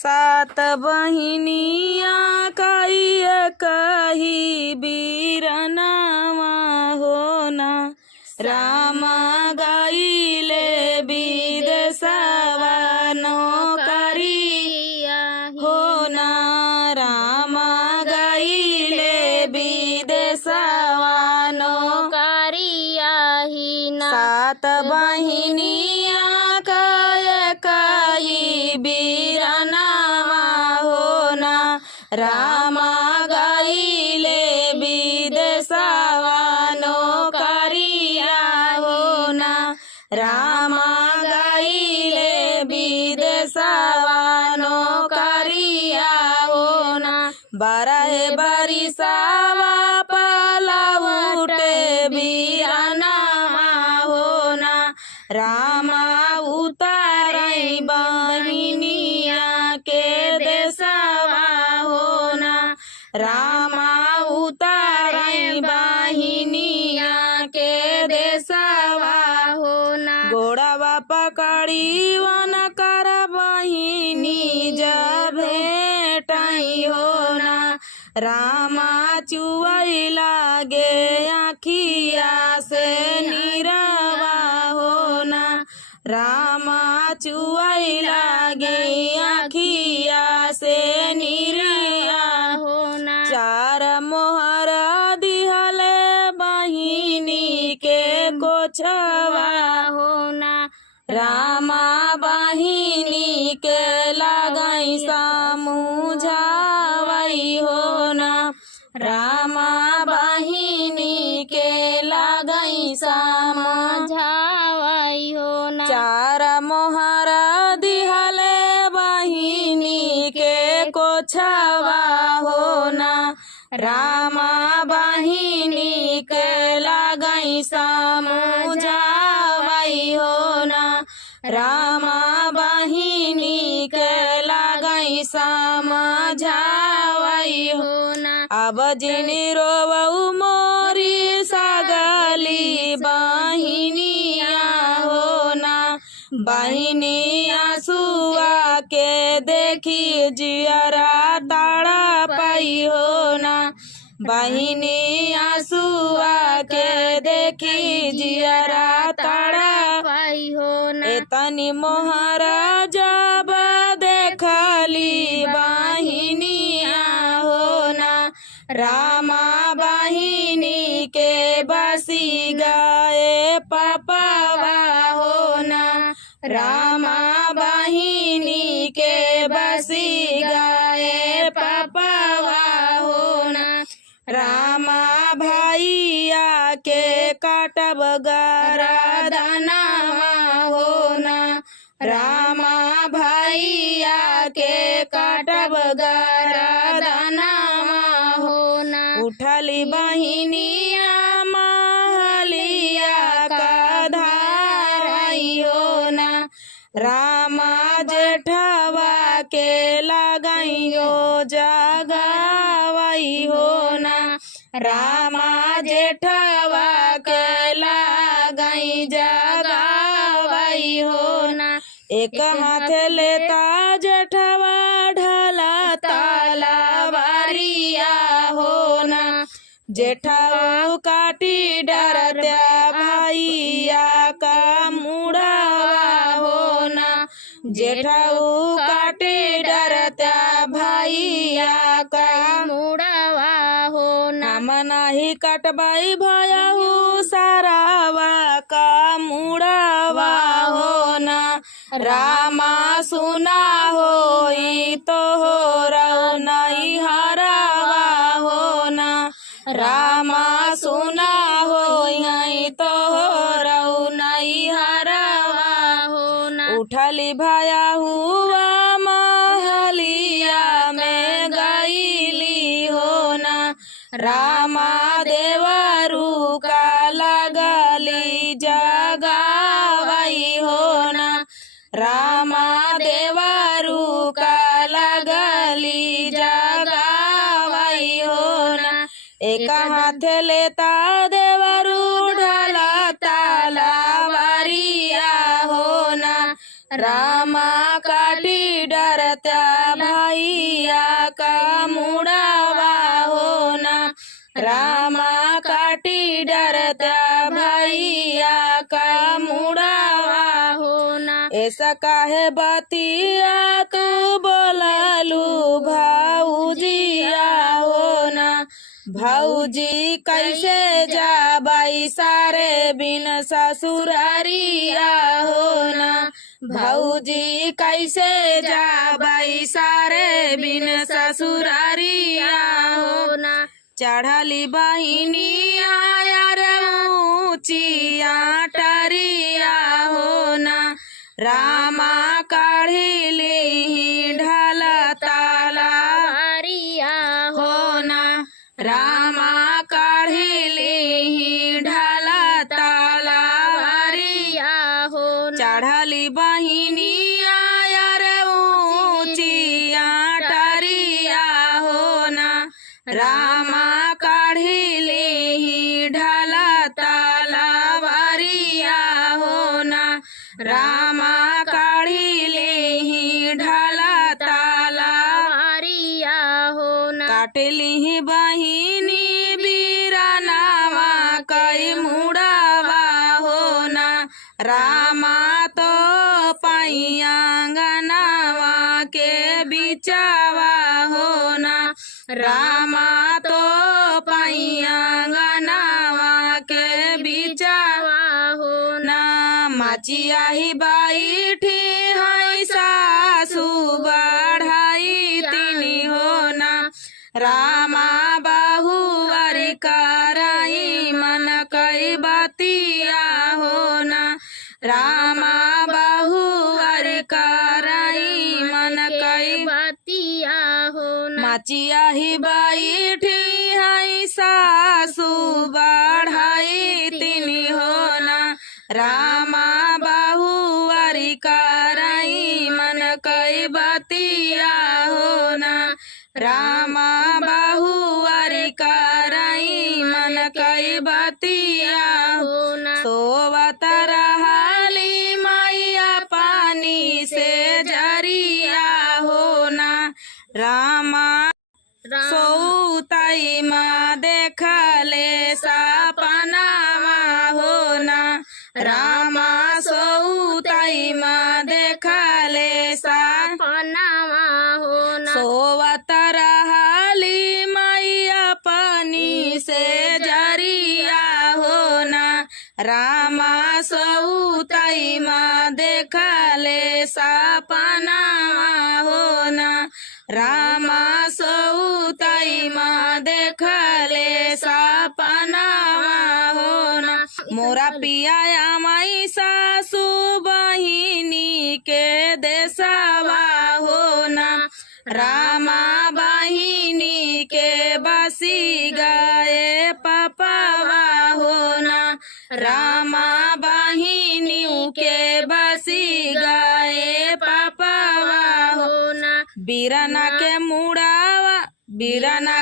सात बहिनिया कही बीरनावा होना रामा गईले विदेशवा नौकरिया होना रामा गईले विदेशवा नौकरिया ही ना सात बहिनिया कही बीरनावा होना रामा गईले विदेशवा नौकरिया होना रामा गईले विदेशवा नौकरिया होना बारह बरिसावा पलाउटे बीरनावा होना रामा उतारई बहिनिया के देशवा होना रामा उतारई बहिनिया के देशवा होना गोड़वा पकड़ी वन कर बहिनी जब भेटई होना रामा चुअई लागे आखिया से नीरवा होना रामा चुअई लागे आखिया से नीरवा होना चार मोहर दिहले बहिनी के कोछवा होना रामा बहिनी के लगई समझावई होना रामा बहिनी के लगई समझावई होना चार मोहर दिहले बहिनी के कोछवा होना रामा बहिनी के लगई समझावई होना रामा बहिनी के लगई समझावई होना अब जिनी रोवऊ मोरी सगली बहिनिया होना बहिनी आंसुआ के देखी जियरा ताड़ा पाई होना बहिनी आंसुआ के देखी जियरा ताड़ा पाई होना एतनी मोहर जब देखली बहिनिया होना रामा बहिनी के बसी गए पपवा होना रामा बहिनी के बसी गए पपवा होना रामा भैया के काटब गरदनवा होना रामा भैया के काटब गरदनवा होना उठली बहिनिया महलिया का धारई होना रामा जेठवा के लगइयो जगवई होना रामा जेठवा के लगई जगवई होना एक हाथ लेता जेठवा ढला तलवारिया होना जेठऊ काटी डरत्या भैया का मुड़वा होना जेठऊ काटी डरत्या भैया का मुड़वा होना मनाही कटबाई भयहू सारावा का मुड़वा होना रामा सुना होई तो रौ नहीं हरावा होना रामा सुना होई तो रौ नहीं हरावा होना उठली भया हुआ महलिया में गईली होना रामा देवरू का लगली जगावई होना रामा देवरू का लगली जगावई होना एक हाथ लेता देवरू ढला तलवारिया होना रामा काटी डर डरत्या भैया का मुड़ावा होना। रामा काटी डरत्या भैया का मुड़ावा होना। ऐसा काहे बतिया तू बोललू भाऊजिया होना। भाऊजी कैसे जाबाई सारे बिन ससुरारिया होना। भाऊजी कैसे जाबाई सारे बिन ससुरारिया होना। चढ़ली बहिनिया यार ऊँचिया टरिया होना। रामा काढ़िली ढाल तलवारिया होना। रामा काढ़िली ढाल तलवारिया होना। चढ़ली बहिनिया यार ऊँचिया टरिया होना। रामा काढ़िली ढाल तलवारिया होना। रामा काढ़िली ढाल तलवारिया होना। काटली बहिनी बीरनावा कई मुड़ावा होना। रामा तो पैयांगनावा के बिचावा होना। रामा तो पैयांगनावा के बिचावा होना। माचिया ही बैठी है सासू बढ़ाई तिनी होना। रामा बहुअरी कराई मन कई बतिया होना। रामा बहुअरी कराई मन कई बतिया होना। माचिया ही बैठी है सासू बढ़ाई तिनी होना। रामा बहुअरी कराई मन कई बतिया होना। रामा बहुअरी कराई मन कई बतिया होना। सोवत रहली मैया पानी से जरिया होना। रामा सौताई माँ देखले सपनावा होना। रामा सौताई माँ देखले सपनावा होना। सोवत रहली मैया पानी से जरिया होना। रामा सौताई माँ देखले सपनावा होना। रामा सौताई माँ देखले सपनावा होना। मोरा पिया माई सासू बहिनी के देसवा होना। रामा बहिनी के बसी गए पपावा होना। रामा बहिनी के बसी गए पपावा होना। बीरना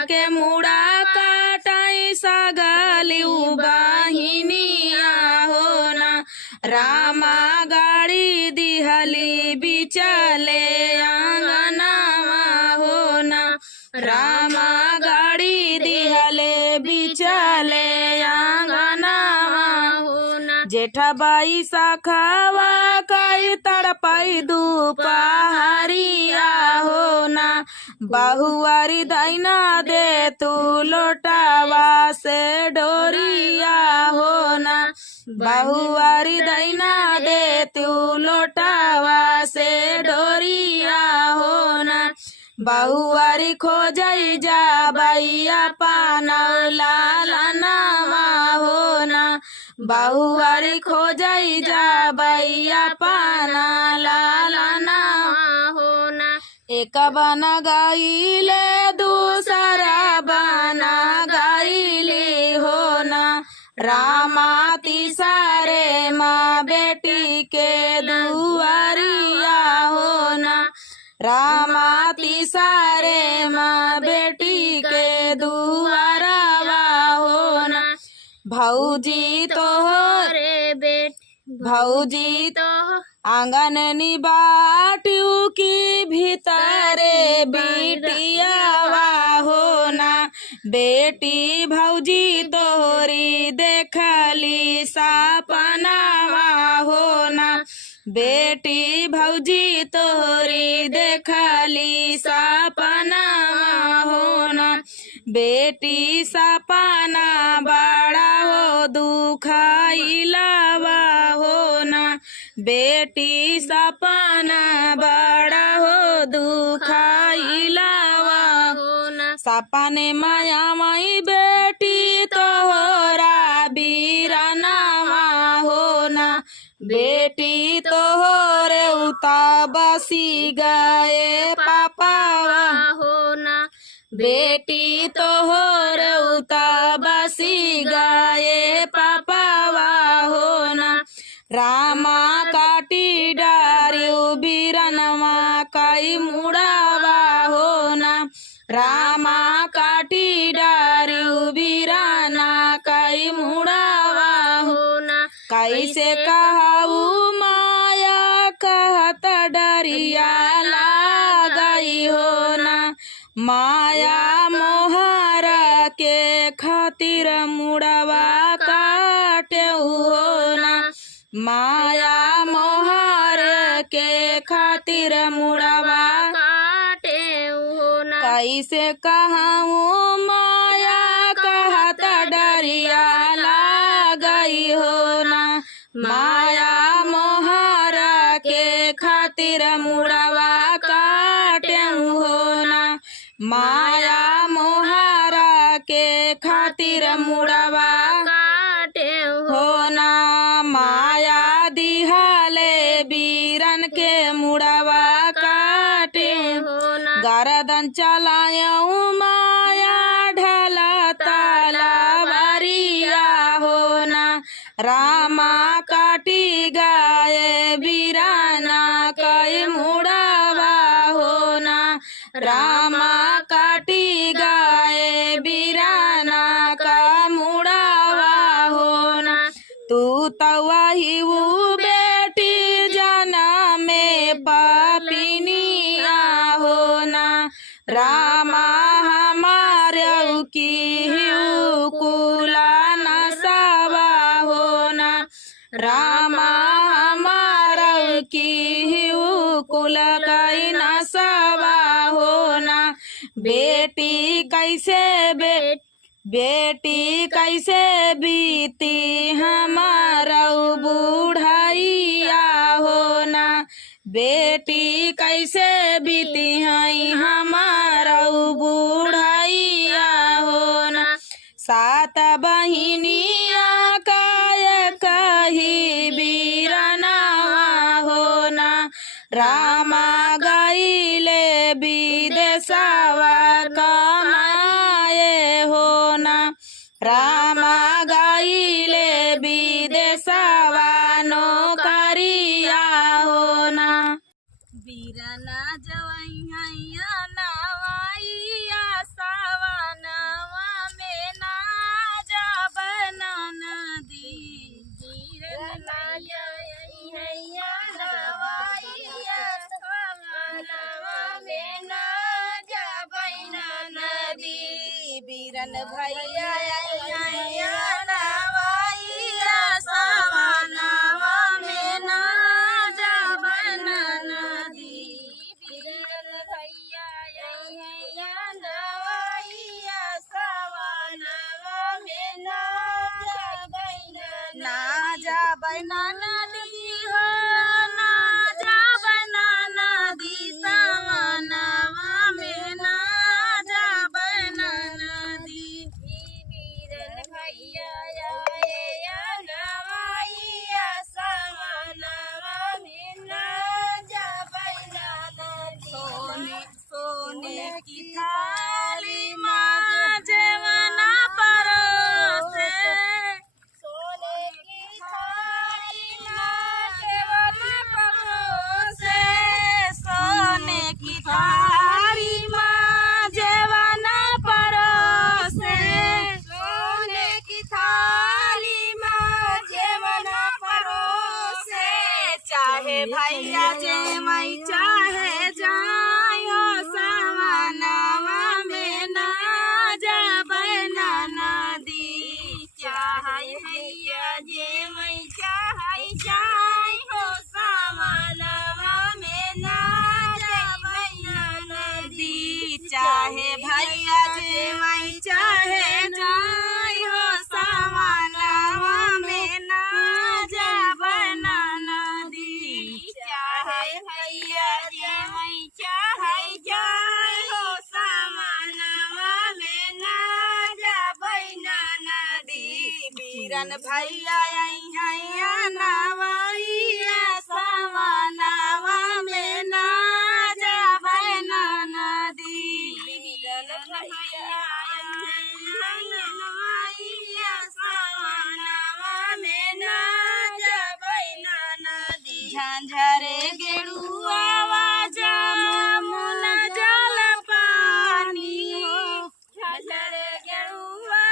के मुड़ा काटाई सगली बहिनिया होना। रामा गाड़ी दिहली बिचले आंगनावा होना। रामा गाड़ी दिहले बिचले आंगनावा होना। जेठबाई सखावा कई तड़पाई दुपहरिया होना। बहुआरी दैना दे तू लोटावा से डोरिया होना। बहुआरी दैना दे तू लोटावा से डोरिया होना। बहुआरी खोजई जा बैया पाना लालनावा होना। बहुआरी खोजई जा बैया पाना लालनावा होना। एक बना गाइले दूसरा बना गाइले होना। रामा तीसरे माँ बेटी के दुआरिया होना। रामा तीसरे माँ बेटी के दुआरवा होना। भौजी तो रे बेटी भौजी तो आंगननी बाटियों की भीतरे बिटियावा हो ना। बेटी भौजी तोहरी देखली सपनावा हो ना। बेटी भौजी तोहरी देखली सपनावा हो ना। बेटी सपना बड़ा हो दुखाइलावा हो ना। बेटी सपना बड़ा हो दुखाइलावा हो ना। सपने माया माई बेटी तोहरा बीरानावा हो ना। बेटी तोहरे उता बसी गए पापावा हो ना। बेटी तोहर उता बसी गए पापावा हो ना। रामा काटी डारियो बीरनवा कई मुड़ावा हो ना। रामा काटी डारियो बीराना कई मुड़ावा हो ना। कैसे कहू माया कहत डरिया लागई हो ना। माया मोहर के खातिर मुड़वा काटे हो ना। माया मोहर के खातिर मुड़वा काटे हो ना। कैसे कहूँ माया कहत डरिया लागई हो ना। माया मोहर के खातिर मुड़वा काटे हो ना। माया मोहरा के खातिर मुड़वा काटे हो ना। माया दिहाले बीरन के मुड़वा काटे हो ना। गरदन चलायऊ माया ढला तलवारिया हो ना। रामा काटी गाये बीराना कई मुड़वा हो ना। रामा काटी गाये बीराना का मुड़ावा हो ना। तू तवाही वो बेटी जना में पापिनिया हो ना। रामा हमारे की कुला नसावा हो ना। रामा हमारा की कुल कई नसावा हो ना। बेटी कैसे बीती हमारा बूढ़ाइया हो ना। बेटी कैसे बीती है हमारा बूढ़ाइया हो ना। सात बहिनिया काय कही बीरनावा हो ना। रामा गईले विदेशवा कमाए हो ना। रामा गईले विदेशवा नौकरिया हो ना। बीरना जवैया नवाइया सावनवा में ना जाबन नदी। बीरना जवैया नवाइया सावनवा में ना जाबन नदी। बीरन भैया नवाइया सावनवा में ना जाबन नदी। बीरन भैया नवाइया सावनवा में ना जाबन नदी हो ना। जाबन नदी सावनवा में ना जाबन नदी। बीरन भैया बीरन भैया हैया नवैया सवनवा में ना जाबै ना नदी। बीरन भैया नवैया सवनवा में ना जाबै ना नदी। झंझरे गेरुआ जमुना जल पानी हो, झंझरे गेरुआ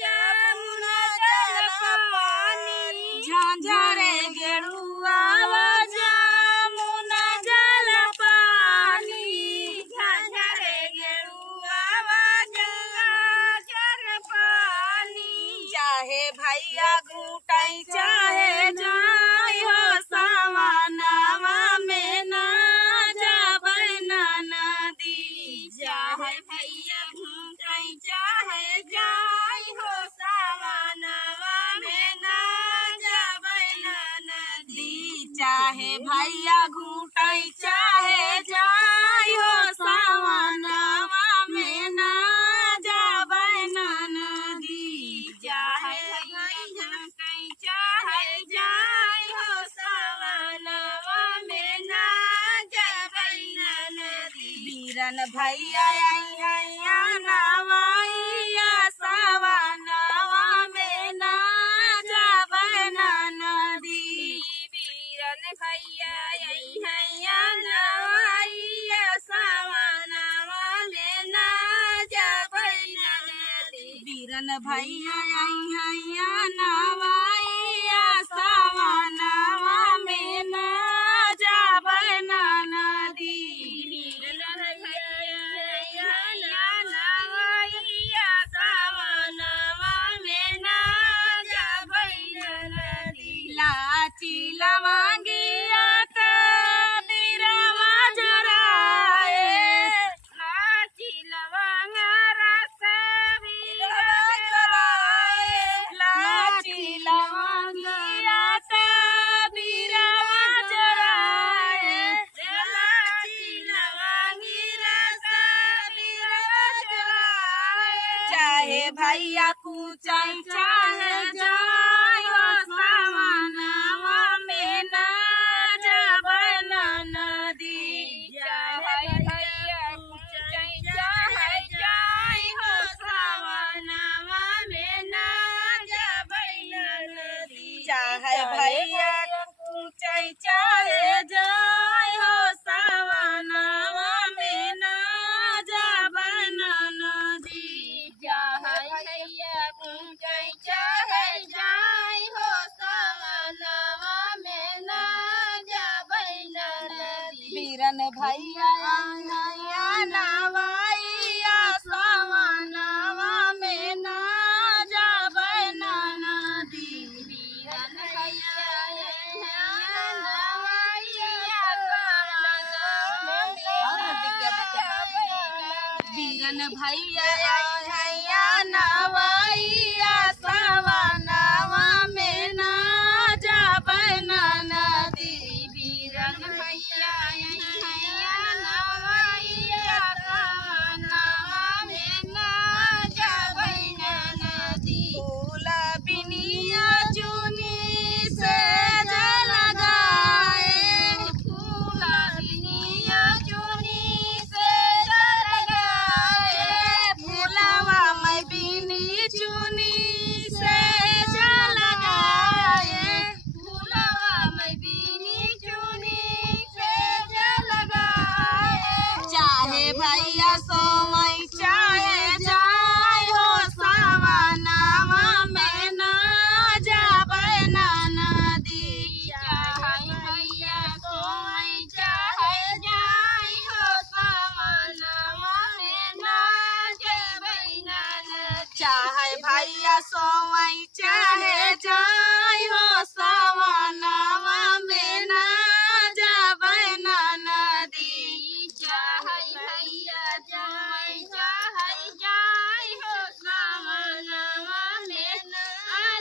जमुना जल पानी। झंझरे गेरुआ जमुना जल पानी। झंझरे गेरुआ जल पानी। चाहे भैया घूटाई चाहे जाय हो सवनवा में ना जाबै ना नदी। चाहे भैया घूटाई चाहे जाय हो सवनवा में ना जाबै ना नदी। चाहे भैया घूटाई चाहे जाय हो सवनवा में ना जाबै ना नदी। चाहे भैया घूटाई चाहे जाय हो सवनवा में ना जाबै ना नदी। बीरन भैया हैया नवैया सवनवा में ना जाबै ना नदी। बीरन भैया हैया नवैया सवनवा में ना जाबै ना नदी। बीरन भैया हैया नवैया सवनवा में ना जाबै ना नदी। बीरन भैया हैया नवैया सवनवा में ना जाबै ना नदी। लाची लवंगिया के बीरवा जराए। लाची लवंग रस बीरवा जराए। लाची लवंगिया के बीरवा जराए। लाची लवंगी रस बीरवा जराए। चाहे भैया कुचाई चाहे जाय हो सवनवा में ना जाबै ना नदी। चाहे भैया कुचाई चाहे जाय हो सवनवा में ना जाबै ना नदी। चाहे भैया कुचाई चाहे जाय हो सवनवा में ना जाबै ना नदी। चाहे भैया कुचाई चाहे जाय हो सवनवा में ना जाबै ना नदी। बीरन भैया हैया नवैया सवनवा में ना जाबै ना नदी। बीरन भैया हैया नवैया सवनवा में ना जाबै ना नदी। बीरन भैया हैया नवैया सवनवा में ना जाबै ना नदी। बीरन भैया हैया नवैया सवनवा में ना जाबै ना नदी। फूल बिनिया चुनी से जल लगाए। फूल बिनिया चुनी से जल लगाए। फूलवा में बिनी चुनी से जल लगाए। फूलवा में बिनी चुनी से जल लगाए। चाहे भैया सोमई चाहे जाय हो सवनवा में ना जाबै ना नदी। चाहे भैया सोमई चाहे जाय हो सवनवा में ना जाबै ना नदी। चाहे भैया सोमई चाहे जाय हो सवनवा में ना जाबै ना नदी। चाहे भैया सोमई चाहे जाय हो सवनवा में ना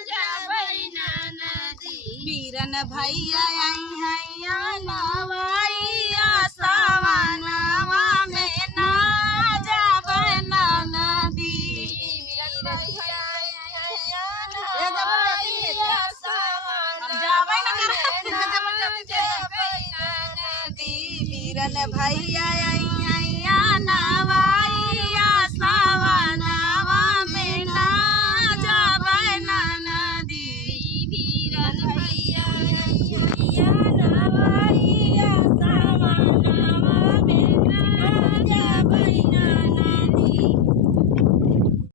जाबै ना नदी। बीरन भैया